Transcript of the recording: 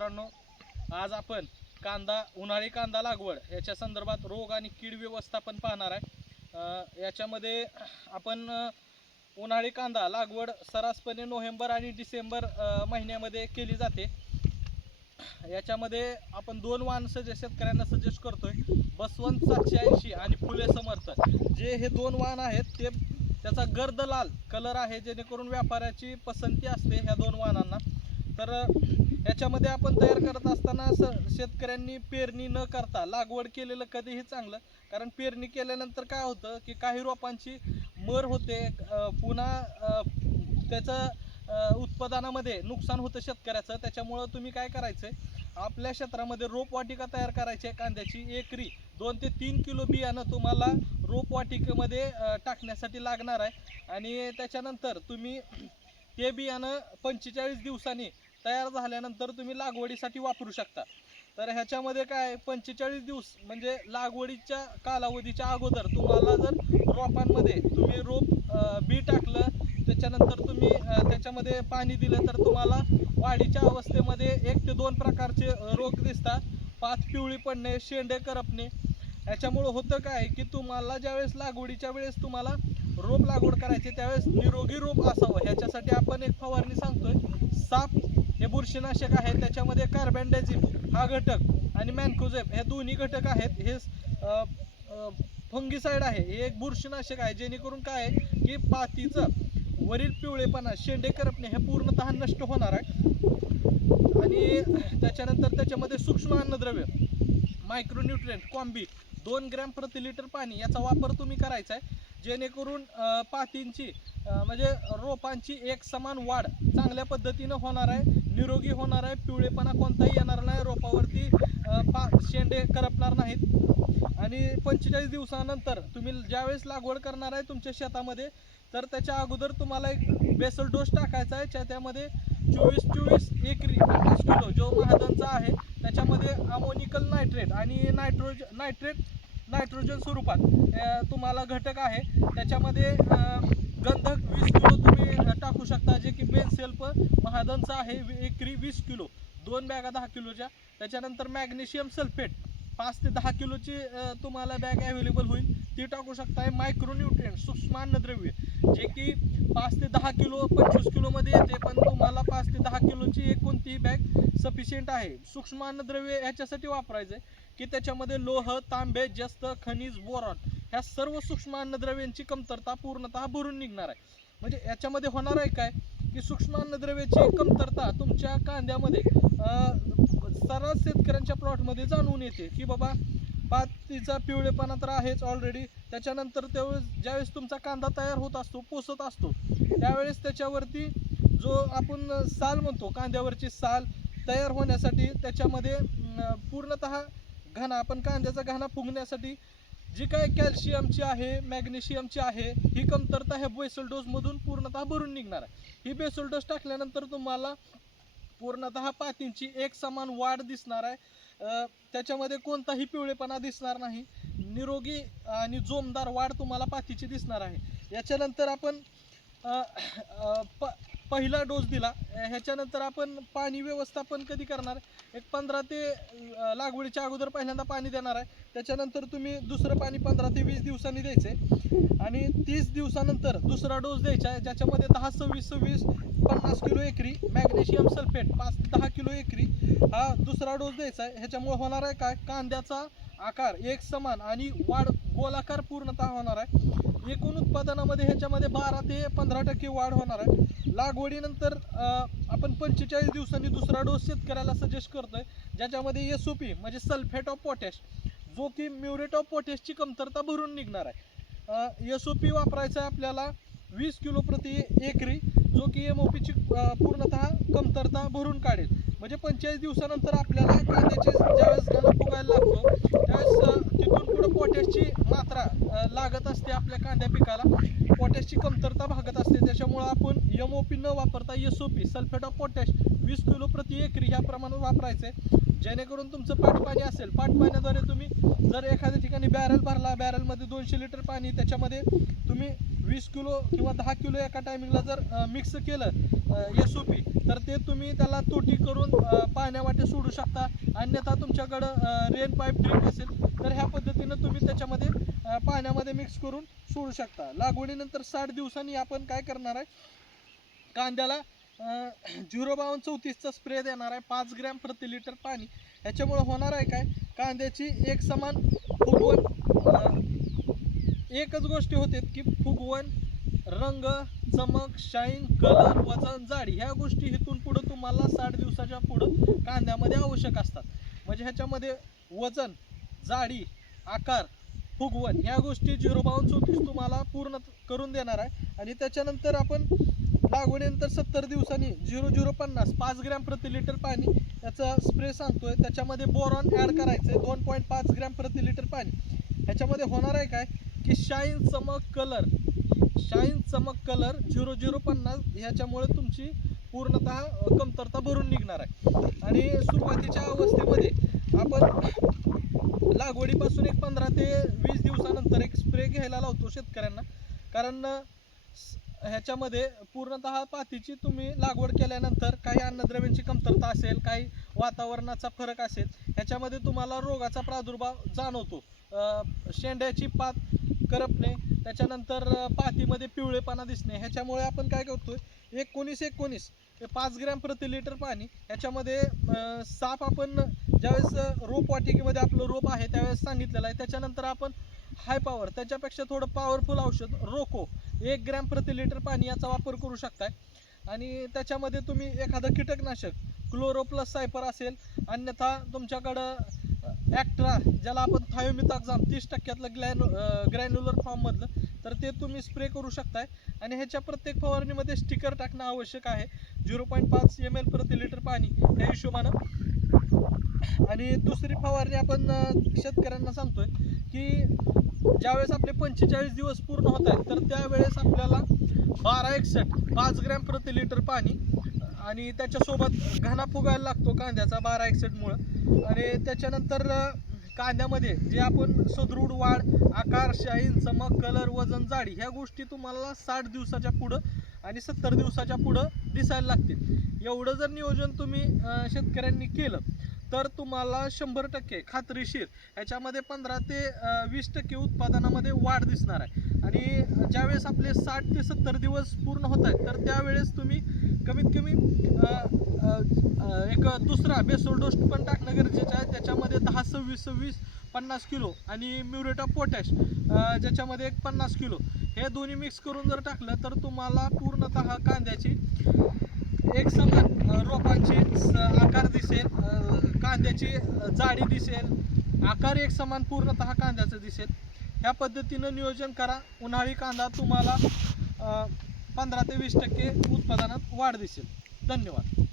मित्रांनो आज आपण कांदा उन्हाळी कांदा लागवड याच्या संदर्भात रोग आणि कीड व्यवस्थापन पाहणार आहे. याच्यामध्ये आपण उन्हाळी कांदा लागवड सरासपणे नोव्हेंबर आणि डिसेंबर महिन्यामध्ये केली जाते. याच्यामध्ये आपण दोन वाहन सजेस्ट शेतकऱ्यांना सजेस्ट करतोय बसवंत सातशे ऐंशी आणि फुले समर्थ जे हे दोन वाहन आहेत ते त्याचा गर्द लाल कलर आहे जेणेकरून व्यापाऱ्याची पसंती असते ह्या दोन वाहनांना तर याच्यामध्ये आपण तयार करत असताना स शेतकऱ्यांनी पेरणी न करता लागवड केलेलं कधीही चांगलं. कारण पेरणी केल्यानंतर काय होतं की काही रोपांची मर होते पुन्हा त्याचं उत्पादनामध्ये नुकसान होतं शेतकऱ्याचं. त्याच्यामुळं तुम्ही काय करायचं आपल्या क्षेत्रामध्ये रोपवाटिका तयार करायची आहे कांद्याची एकरी. दोन ते तीन किलो बियाणं तुम्हाला रोपवाटिकेमध्ये टाकण्यासाठी लागणार आहे. आणि त्याच्यानंतर तुम्ही ते बियाणं पंचेचाळीस दिवसांनी तयार झाल्यानंतर तुम्ही लागवडीसाठी वापरू शकता. तर ह्याच्यामध्ये काय पंचेचाळीस दिवस म्हणजे लागवडीच्या कालावधीच्या अगोदर तुम्हाला जर रोपांमध्ये तुम्ही रोप बी टाकलं त्याच्यानंतर तुम्ही त्याच्यामध्ये पाणी दिलं तर तुम्हाला वाढीच्या अवस्थेमध्ये एक ते दोन प्रकारचे रोग दिसतात. पात पिवळी पडणे शेंडे करपणे. याच्यामुळं होतं काय की तुम्हाला ज्यावेळेस लागवडीच्या वेळेस तुम्हाला रोप लागवड करायची त्यावेळेस निरोगी रोप असावं. ह्याच्यासाठी आपण एक फवारणी सांगतोय. साप बुरशीनाशक आहे त्याच्यामध्ये कार्बेंडाझिम हा घटक आणि मॅनकोझेब हे दोन्ही घटक आहेत. हे फंगीसाईड आहे. हे एक बुरशीनाशक आहे जेणेकरून काय आहे की पातीचं वरील पिवळेपणा शेंडे करपणे हे पूर्णतः नष्ट होणार आहे. आणि त्याच्यानंतर त्याच्यामध्ये सूक्ष्म अन्नद्रव्य मायक्रोन्यूट्रिएंट कॉम्बी दोन ग्रॅम प्रति लिटर पाणी याचा वापर तुम्ही करायचा आहे. जेणेकरून पातींची म्हणजे रोपांची एक समान वाढ चांगल्या पद्धतीनं होणार आहे. निरोगी होणार आहे. पिवळेपणा कोणताही येणार नाही. रोपावरती पा शेंडे करपणार नाहीत. आणि पंचेचाळीस दिवसानंतर तुम्ही ज्यावेळेस लागवड करणार आहे तुमच्या शेतामध्ये तर त्याच्या अगोदर तुम्हाला एक बेसल डोस टाकायचा आहे. त्या- त्यामध्ये चोवीस चोवीस एकरी किलो जो महादनचा आहे त्याच्यामध्ये अमोनिकल नायट्रेट आणि नायट्रोज नायट्रेट नायट्रोजन स्वरूपात. तुम्हाला घटक आहे. त्याच्यामध्ये गंधक वीस किलो तुम्ही टाकू शकता. जे की बेनसेल्फ महादनचा आहे एकरी वीस किलो. दोन बॅगा दहा किलोच्या. त्याच्यानंतर मॅग्नेशियम सल्फेट. पाच ते दहा किलोची तुम्हाला बॅग अवेलेबल होईल. ती टाकू शकताय मायक्रोन्यूट्रिएंट सूक्ष्म अन्नद्रव्य. जे की पाच ते दहा किलो पंचवीस किलोमध्ये येते पण तुम्हाला पाच ते दहा किलोची एक कोणतीही बॅग सफिशियंट आहे. सूक्ष्मान्नद्रव्य ह्याच्यासाठी वापरायचं आहे की त्याच्यामध्ये लोह तांबे जस्त खनिज बोरॉन ह्या सर्व सूक्ष्म अन्नद्रव्यांची कमतरता पूर्णतः भरून निघणार आहे. म्हणजे याच्यामध्ये होणार आहे काय? की सूक्ष्म अन्नद्रव्याची कमतरता तुमच्या कांद्यामध्ये सर्रास शेतकऱ्यांच्या प्लॉटमध्ये जाणून येते की बाबा पातीचा पिवळेपणा तर आहेच ऑलरेडी त्याच्यानंतर त्यावेळेस ज्यावेळेस तुमचा कांदा तयार होत असतो पोसत असतो त्यावेळेस त्याच्यावरती जो आपण साल म्हणतो कांद्यावरची साल तयार होण्यासाठी त्याच्यामध्ये पूर्णत पूर्णतः घाणा आपण कांद्याचा घाणा फुगण्यासाठी जी काय कॅल्शियमची आहे मॅग्नेशियमची आहे ही कमतरता ह्या बेसल डोसमधून पूर्णतः भरून निघणार आहे. ही बेसल डोस टाकल्यानंतर तुम्हाला पूर्णतः पातींची एक समान वाढ दिसणार आहे. त्याच्यामध्ये कोणताही पिवळेपणा दिसणार नाही. निरोगी आणि जोमदार वाढ तुम्हाला पातीची दिसणार आहे. याच्यानंतर आपण प पहिला डोस दिला. ह्याच्यानंतर आपण पाणी व्यवस्थापन कधी करणार? एक पंधरा ते लागवडीच्या अगोदर पहिल्यांदा पाणी देणार आहे. त्याच्यानंतर तुम्ही दुसरं पाणी पंधरा ते वीस दिवसांनी द्यायचं आहे आणि तीस दिवसानंतर दुसरा डोस द्यायचा आहे ज्याच्यामध्ये दहा सव्वीस सव्वीस पन्नास किलो एकरी मॅग्नेशियम सल्फेट पाच ते दहा किलो एकरी हा दुसरा डोस द्यायचा आहे. ह्याच्यामुळे होणार आहे काय? कांद्याचा आकार एक समान आणि वाढ गोलाकार पूर्णतः होणार आहे. एकूण उत्पादनामध्ये ह्याच्यामध्ये बारा ते पंधरा टक्के वाढ होणार आहे. लागवडीनंतर आपण पंचेचाळीस दिवसांनी दुसरा डोस शेतकऱ्याला सजेस्ट करतोय ज्याच्यामध्ये एस ओ पी म्हणजे सल्फेट ऑफ पोटॅश जो की म्युरेट ऑफ पोटॅशची कमतरता भरून निघणार आहे. एस ओ पी वापरायचा आहे आपल्याला वीस किलो प्रति एकरी जो की एम ओ पीची पूर्णतः कमतरता भरून काढेल. म्हणजे पंचेचाळीस दिवसानंतर आपल्याला कांद्याचे ज्यावेळेस गाणं फुगायला लागतो त्यावेळेस तिथून पुढं पोटॅशची मात्रा लागत असते आपल्या कांद्या पिकाला. पोटॅशची कमतरता भागत असते त्याच्यामुळं आपण एम ओ पी न वापरता S O P sulphate of potash वीस किलो प्रति एकरी ह्या प्रमाणात वापरायचं आहे जेणेकरून तुमचं पाटपाणी असेल पाठपाण्याद्वारे तुम्ही जर एखाद्या ठिकाणी बॅरल भरला बॅरलमध्ये दोनशे लिटर पाणी त्याच्यामध्ये तुम्ही वीस किलो किंवा दहा किलो एका टायमिंगला जर मिक्स केलं एस ओ पी तर ते तुम्ही त्याला तोटी करून पाण्यावाटे सोडू शकता. अन्यथा तुमच्याकडं रेन पाईप ड्रिप असेल तर ह्या पद्धतीनं तुम्ही त्याच्यामध्ये पाण्यामध्ये मिक्स करून सोडू शकता. लागवडीनंतर साठ दिवसांनी आपण काय करणार आहे कांद्याला झिरो बावन्न चौतीसचा स्प्रे देणार आहे पाच ग्रॅम प्रति लिटर पाणी. ह्याच्यामुळे होणार आहे काय कांद्याची एक समान फुगवण एकच गोष्टी होते की फुगवण रंग चमक शाईन कलर वजन जाडी ह्या गोष्टी इथून पुढं तुम्हाला साठ दिवसाच्या पुढं कांद्यामध्ये आवश्यक असतात. म्हणजे ह्याच्यामध्ये वजन जाडी आकार फुगवण ह्या गोष्टी झिरो बावन्न चौतीस तुम्हाला पूर्ण करून देणार आहे. आणि त्याच्यानंतर आपण लागवडीनंतर सत्तर दिवसांनी झिरो झिरो पन्नास पाच ग्रॅम प्रति लिटर पाणी याचा स्प्रे सांगतोय. त्याच्यामध्ये बोरॉन ॲड करायचं आहे दोन पॉईंट पाच ग्रॅम प्रति लिटर पाणी. ह्याच्यामध्ये होणार आहे काय? की शाईन चमक कलर शाईन चमक कलर झिरो झिरो पन्नास ह्याच्यामुळे तुमची पूर्णतः कमतरता भरून निघणार आहे. आणि सुरुवातीच्या अवस्थेमध्ये आपण लागवडीपासून एक पंधरा ते वीस दिवसानंतर एक स्प्रे घ्यायला लावतो शेतकऱ्यांना. कारण ह्याच्यामध्ये पूर्णतः पातीची तुम्ही लागवड केल्यानंतर काही अन्नद्रव्यांची कमतरता असेल काही वातावरणाचा फरक असेल ह्याच्यामध्ये तुम्हाला रोगाचा प्रादुर्भाव जाणवतो. शेंड्याची पात करपणे त्याच्यानंतर पातीमध्ये पिवळेपणा दिसणे ह्याच्यामुळे आपण काय करतोय एकोणीस एकोणीस हे पाच ग्रॅम प्रति लिटर पाणी ह्याच्यामध्ये साप आपण ज्यावेळेस रोपवाटिकेमध्ये रोप वाटिकेमध्ये आपलं रोप आहे त्यावेळेस सांगितलेलं आहे. त्याच्यानंतर आपण हाय पॉवर त्याच्यापेक्षा थोडं पॉवरफुल औषध रोको. एक ग्रॅम प्रति लिटर पाणी याचा वापर करू शकताय. आणि त्याच्यामध्ये तुम्ही एखादं कीटकनाशक क्लोरो प्लस सायपर असेल अन्यथा तुमच्याकडं ॲक्ट्रा ज्याला आपण थायोमिताक्झाम तीस टक्क्यातलं ग्लॅन ग्रॅन्युलर फॉर्ममधलं तर ते तुम्ही स्प्रे करू शकताय. आणि ह्याच्या प्रत्येक फवारणीमध्ये स्टिकर टाकणं आवश्यक आहे. झिरो पॉईंट पाच एम एल प्रति लिटर पाणी त्या हिशोबानं. आणि दुसरी फवारणी आपण शेतकऱ्यांना सांगतोय की ज्यावेळेस आपले पंचेचाळीस दिवस पूर्ण होत आहेत तर त्यावेळेस आपल्याला बारा एकसठ पाच ग्रॅम प्रति लिटर पाणी आणि त्याच्यासोबत घाना फुगायला लागतो कांद्याचा बारा एक्सेटमुळं आणि त्याच्यानंतर कांद्यामध्ये जे आपण सदृढ वाढ आकार शाईन चमक कलर वजन जाडी ह्या गोष्टी तुम्हाला साठ दिवसाच्या पुढं आणि सत्तर दिवसाच्या पुढं दिसायला लागतील. एवढं जर नियोजन तुम्ही शेतकऱ्यांनी केलं तर तुम्हाला शंभर टक्के खात्रीशीर. ह्याच्यामध्ये पंधरा ते वीस टक्के उत्पादनामध्ये वाढ दिसणार आहे. आणि ज्यावेळेस आपले साठ ते सत्तर दिवस पूर्ण होत आहेत तर त्यावेळेस तुम्ही कमीत कमी एक दुसरा बेसोल डोस पण टाकणं गरजेचं आहे. त्याच्यामध्ये दहा सव्वीस सव्वीस पन्नास किलो आणि म्युरेट ऑफ पोटॅश ज्याच्यामध्ये एक पन्नास किलो. हे दोन्ही मिक्स करून जर टाकलं तर तुम्हाला पूर्णतः कांद्याची एक समान रोपांची स- आकार दिसेल. कांद्याची जाडी दिसेल आकार एक समान पूर्णतः कांद्याचं दिसेल. ह्या पद्धतीनं नियोजन करा. उन्हाळी कांदा तुम्हाला पंधरा ते वीस टक्के उत्पादनात वाढ दिसेल. धन्यवाद.